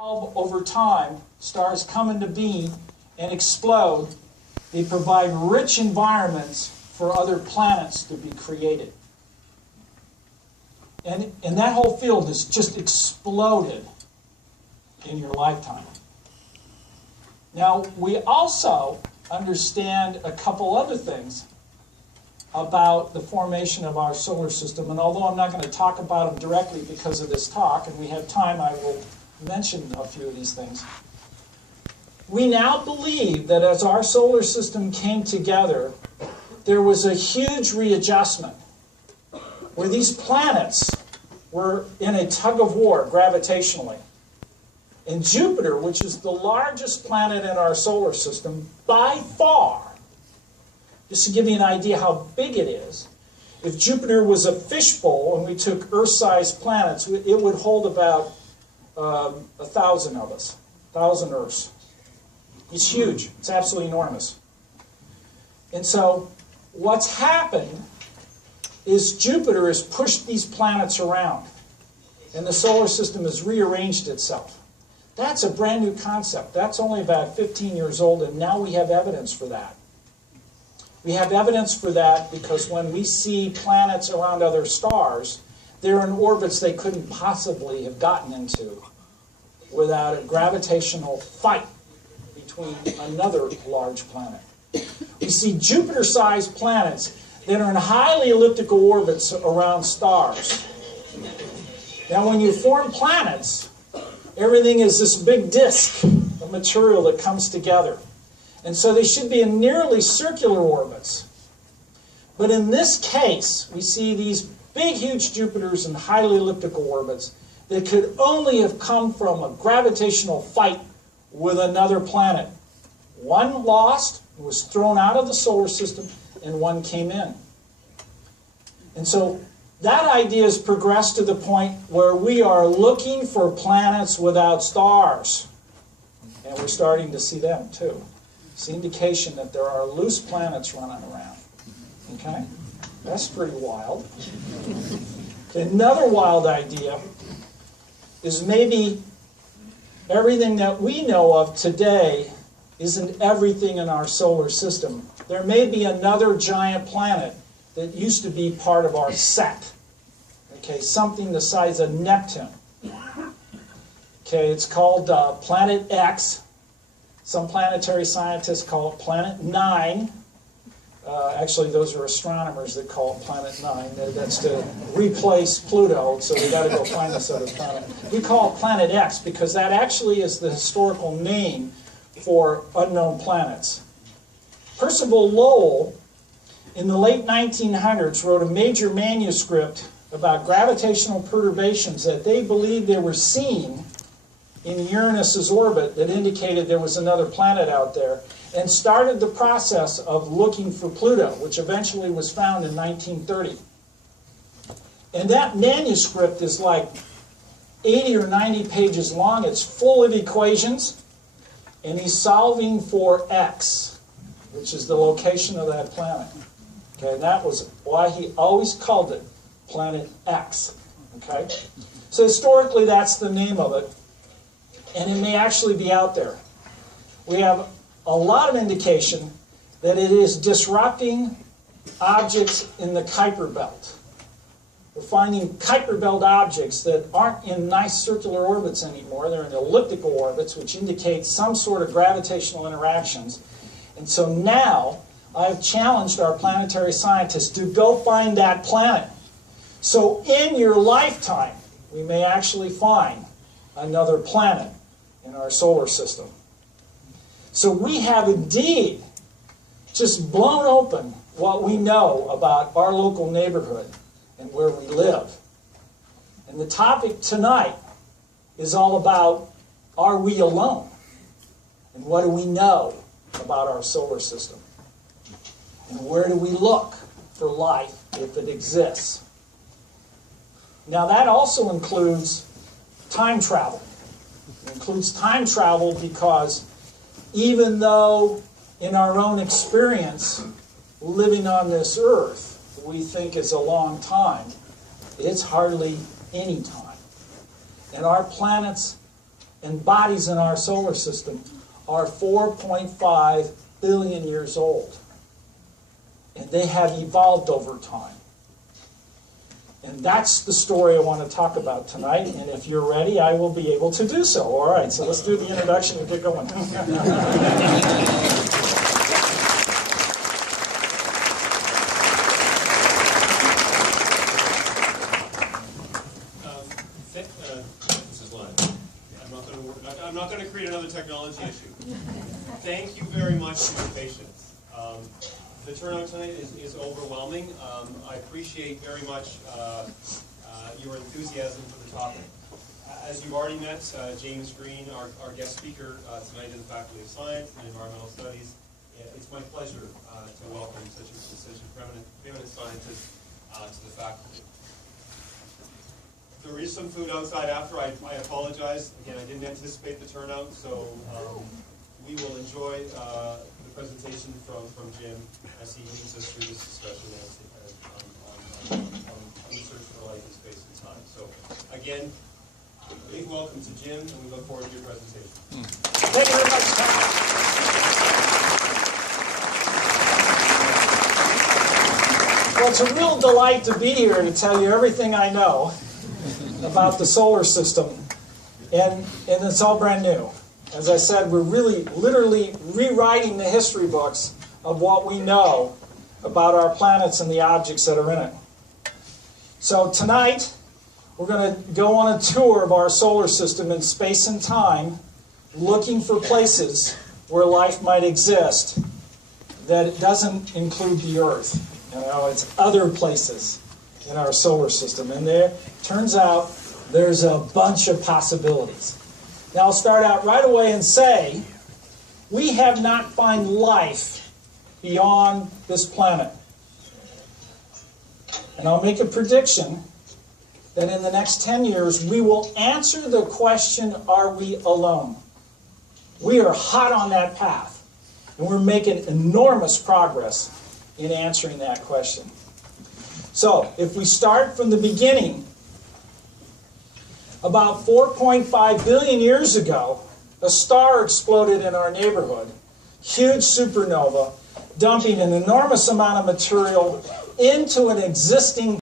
Over time, stars come into being and explode. They provide rich environments for other planets to be created. And that whole field has just exploded in your lifetime. Now, we also understand a couple other things about the formation of our solar system. And although I'm not going to talk about them directly because of this talk, and we have time, I will mention a few of these things. We now believe that as our solar system came together, there was a huge readjustment where these planets were in a tug of war gravitationally. And Jupiter, which is the largest planet in our solar system by far, just to give you an idea how big it is, if Jupiter was a fishbowl and we took Earth-sized planets, it would hold about 1,000 of us, 1,000 Earths. It's huge. It's absolutely enormous. And so what's happened is Jupiter has pushed these planets around, and the solar system has rearranged itself. That's a brand new concept. That's only about 15 years old, and now we have evidence for that. We have evidence for that because when we see planets around other stars, they're in orbits they couldn't possibly have gotten into without a gravitational fight between another large planet. We see Jupiter-sized planets that are in highly elliptical orbits around stars. Now, when you form planets, everything is this big disk of material that comes together. And so they should be in nearly circular orbits. But in this case, we see these big, huge Jupiters in highly elliptical orbits that could only have come from a gravitational fight with another planet. One lost, was thrown out of the solar system, and one came in. And so that idea has progressed to the point where we are looking for planets without stars. And we're starting to see them too. It's an indication that there are loose planets running around. Okay? That's pretty wild. Another wild idea is maybe everything that we know of today isn't everything in our solar system. There may be another giant planet that used to be part of our set. Okay, something the size of Neptune. Okay, it's called Planet X. Some planetary scientists call it Planet 9. Actually, those are astronomers that call it Planet 9. That's to replace Pluto, so we got to go find this other planet. We call it Planet X because that actually is the historical name for unknown planets. Percival Lowell, in the late 1900s, wrote a major manuscript about gravitational perturbations that they believed they were seeing in Uranus's orbit that indicated there was another planet out there, and started the process of looking for Pluto, which eventually was found in 1930. And that manuscript is like 80 or 90 pages long. It's full of equations, and he's solving for X, which is the location of that planet. Okay, that was why he always called it Planet X. Okay, so historically that's the name of it, and it may actually be out there. We have a lot of indication that it is disrupting objects in the Kuiper Belt. We're finding Kuiper Belt objects that aren't in nice circular orbits anymore. They're in elliptical orbits, which indicates some sort of gravitational interactions. And so now I've challenged our planetary scientists to go find that planet. So in your lifetime, we may actually find another planet in our solar system. So we have indeed just blown open what we know about our local neighborhood and where we live. And the topic tonight is all about, are we alone? And what do we know about our solar system? And where do we look for life if it exists? Now that also includes time travel. It includes time travel because even though in our own experience, living on this earth, we think is a long time, it's hardly any time. And our planets and bodies in our solar system are 4.5 billion years old. And they have evolved over time. And that's the story I want to talk about tonight. And if you're ready, I will be able to do so. All right, so let's do the introduction and get going. This is live. I'm not going to create another technology issue. Thank you very much for your patience. The turnout tonight is overwhelming. I appreciate very much your enthusiasm for the topic. As you've already met, James Green, our guest speaker tonight in the Faculty of Science and Environmental Studies. It's my pleasure to welcome such a preeminent scientist to the faculty. There is some food outside after. I apologize. Again, I didn't anticipate the turnout, so we will enjoy the presentation from Jim as he leads us through this discussion on research for life in space and time. So, again, a big welcome to Jim, and we look forward to your presentation. Thank you very much, Tom. Well, it's a real delight to be here to tell you everything I know about the solar system, and it's all brand new. As I said, we're really literally rewriting the history books of what we know about our planets and the objects that are in it. So tonight, we're going to go on a tour of our solar system in space and time, looking for places where life might exist that it doesn't include the Earth. You know, it's other places in our solar system. And there, turns out, there's a bunch of possibilities. Now, I'll start out right away and say, we have not found life beyond this planet. And I'll make a prediction that in the next 10 years, we will answer the question, are we alone? We are hot on that path, and we're making enormous progress in answering that question. So, if we start from the beginning, about 4.5 billion years ago, a star exploded in our neighborhood, huge supernova, dumping an enormous amount of material into an existing